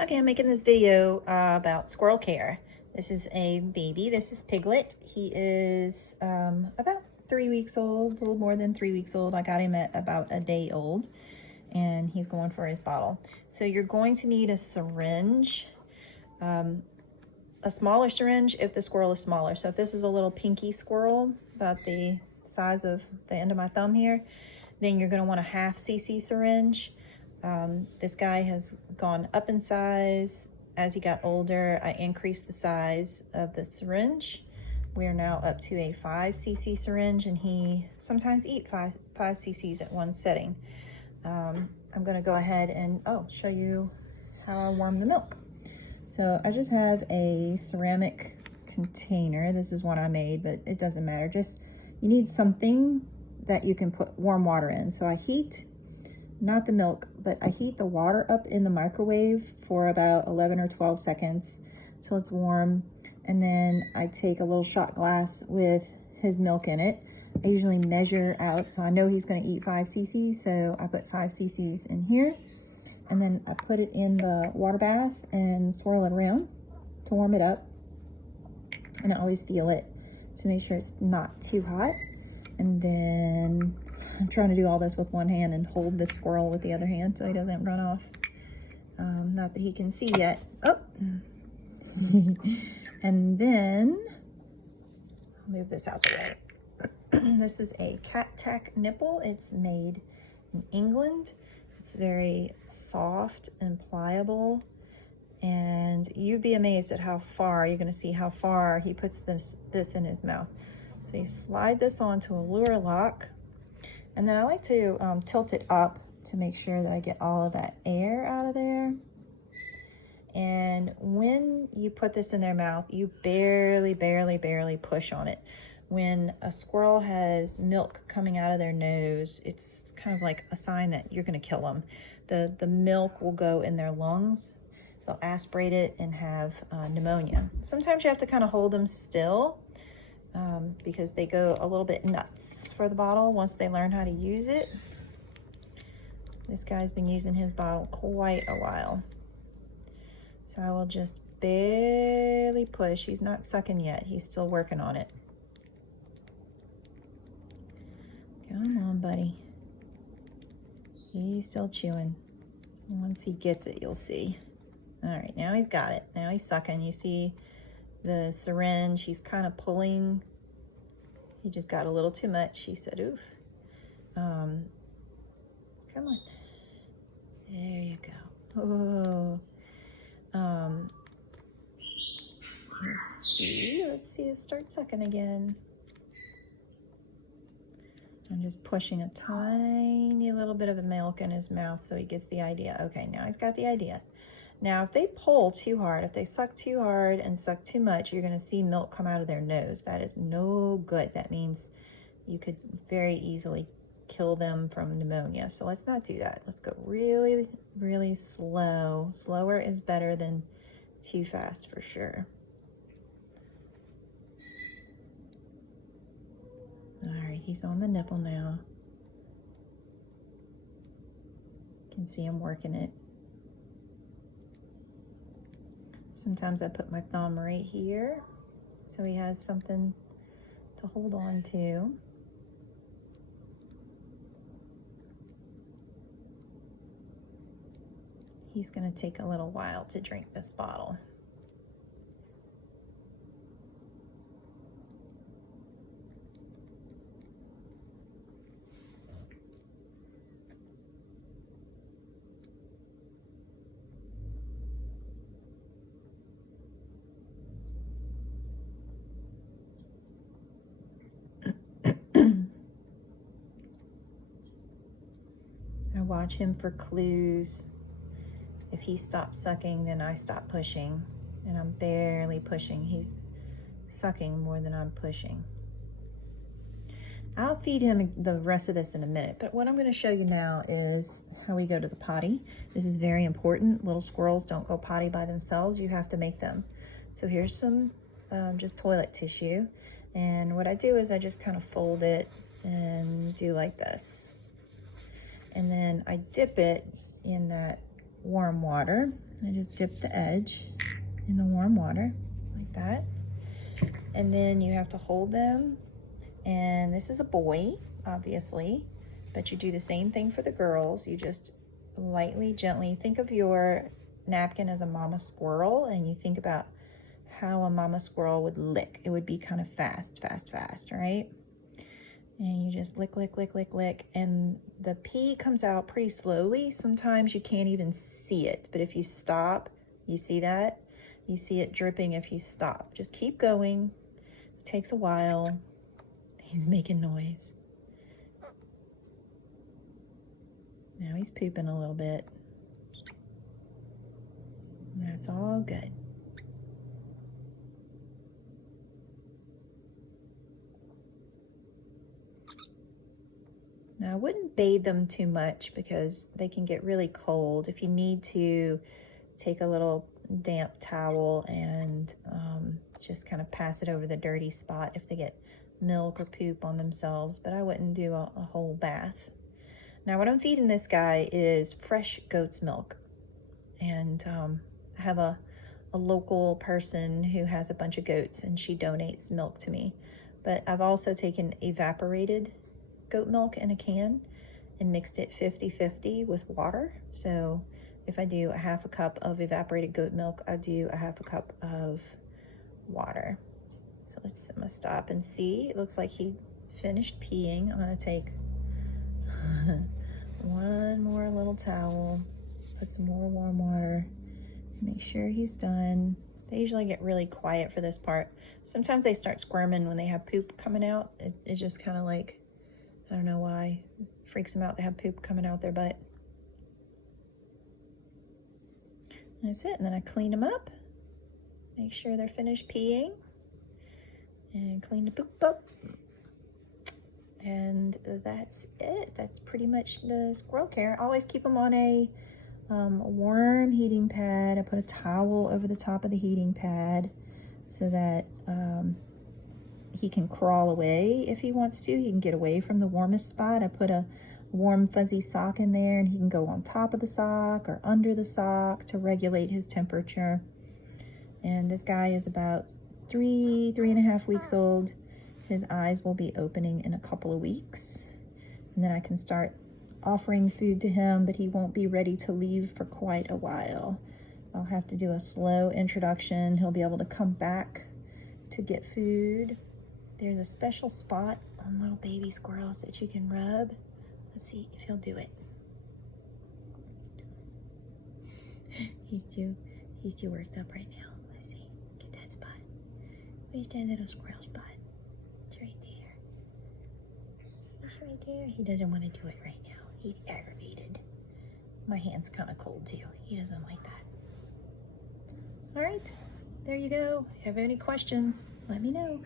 Okay, I'm making this video about squirrel care. This is a baby. This is Piglet. He is about 3 weeks old, a little more than 3 weeks old. I got him at about a day old, and he's going for his bottle. So you're going to need a syringe, a smaller syringe if the squirrel is smaller. So if this is a little pinky squirrel, about the size of the end of my thumb here, then you're going to want a 1/2 cc syringe. This guy has gone up in size. As he got older, I increased the size of the syringe. We are now up to a 5 cc syringe, and he sometimes eats 5 cc's at one setting. I'm going to go ahead and show you how I warm the milk. So I just have a ceramic container. This is one I made, but it doesn't matter. Just you need something that you can put warm water in. So I heat, not the milk, but I heat the water up in the microwave for about 11 or 12 seconds so it's warm. And then I take a little shot glass with his milk in it. I usually measure out, so I know he's going to eat 5 cc's, so I put 5 cc's in here. And then I put it in the water bath and swirl it around to warm it up. And I always feel it to make sure it's not too hot. And then I'm trying to do all this with one hand and hold this squirrel with the other hand so he doesn't run off. Not that he can see yet. Oh! And then, I'll move this out the way. This is a cat tack nipple. It's made in England. It's very soft and pliable. And you'd be amazed at how far, you're gonna see how far he puts this in his mouth. So you slide this onto a lure lock. And then I like to tilt it up to make sure that I get all of that air out of there. And when you put this in their mouth, you barely push on it. When a squirrel has milk coming out of their nose, it's kind of like a sign that you're gonna kill them. The milk will go in their lungs. They'll aspirate it and have pneumonia. Sometimes you have to kind of hold them still because they go a little bit nuts for the bottle once they learn how to use it. This guy's been using his bottle quite a while. So I will just barely push. He's not sucking yet. He's still working on it. Come on, buddy. He's still chewing. Once he gets it, you'll see. All right, now he's got it. Now he's sucking. You see the syringe, he's kind of pulling. He just got a little too much. He said, oof. Come on. There you go. Oh. Let's see it start sucking again. I'm just pushing a tiny little bit of the milk in his mouth so he gets the idea. Okay, now he's got the idea. Now, if they pull too hard, if they suck too hard and suck too much, you're gonna see milk come out of their nose. That is no good. That means you could very easily kill them from pneumonia. So let's not do that. Let's go really slow. Slower is better than too fast for sure. All right, he's on the nipple now. You can see him working it. Sometimes I put my thumb right here so he has something to hold on to. He's going to take a little while to drink this bottle. I watch him for clues. If he stops sucking, then I stop pushing, and I'm barely pushing. He's sucking more than I'm pushing. I'll feed him the rest of this in a minute, but what I'm going to show you now is how we go to the potty. This is very important. Little squirrels don't go potty by themselves. You have to make them. So here's some just toilet tissue, and what I do is I just kind of fold it and do like this. And then I dip it in that warm water. And just dip the edge in the warm water like that. And then you have to hold them. And this is a boy, obviously, but you do the same thing for the girls. You just lightly, gently, think of your napkin as a mama squirrel, and you think about how a mama squirrel would lick. It would be kind of fast, fast, fast, right? And you just lick, lick, lick, lick, lick, and the pee comes out pretty slowly. Sometimes you can't even see it, but if you stop, you see that? You see it dripping if you stop. Just keep going. It takes a while. He's making noise. Now he's pooping a little bit. That's all good. Now I wouldn't bathe them too much because they can get really cold. If you need to, take a little damp towel and just kind of pass it over the dirty spot if they get milk or poop on themselves, but I wouldn't do a whole bath. Now what I'm feeding this guy is fresh goat's milk, and I have a local person who has a bunch of goats and she donates milk to me, but I've also taken evaporated goat milk in a can and mixed it 50-50 with water. So if I do a half a cup of evaporated goat milk, I do a half a cup of water. So I'm gonna stop and see. It looks like he finished peeing. I'm gonna take one more little towel, put some more warm water, make sure he's done. They usually get really quiet for this part. Sometimes they start squirming when they have poop coming out. It just kind of like, I don't know why, it freaks them out. They have poop coming out their butt. That's it, and then I clean them up, make sure they're finished peeing, and clean the poop up. And that's it. That's pretty much the squirrel care. I always keep them on a warm heating pad. I put a towel over the top of the heating pad so that he can crawl away if he wants to. He can get away from the warmest spot. I put a warm fuzzy sock in there, and he can go on top of the sock or under the sock to regulate his temperature. And this guy is about 3.5 weeks old. His eyes will be opening in a couple of weeks, and then I can start offering food to him, but he won't be ready to leave for quite a while. I'll have to do a slow introduction. He'll be able to come back to get food. There's a special spot on little baby squirrels that you can rub. Let's see if he'll do it. He's too worked up right now. Let's see. Get that spot. Where's that little squirrel spot? It's right there. It's right there. He doesn't want to do it right now. He's aggravated. My hand's kind of cold too. He doesn't like that. All right, there you go. If you have any questions, let me know.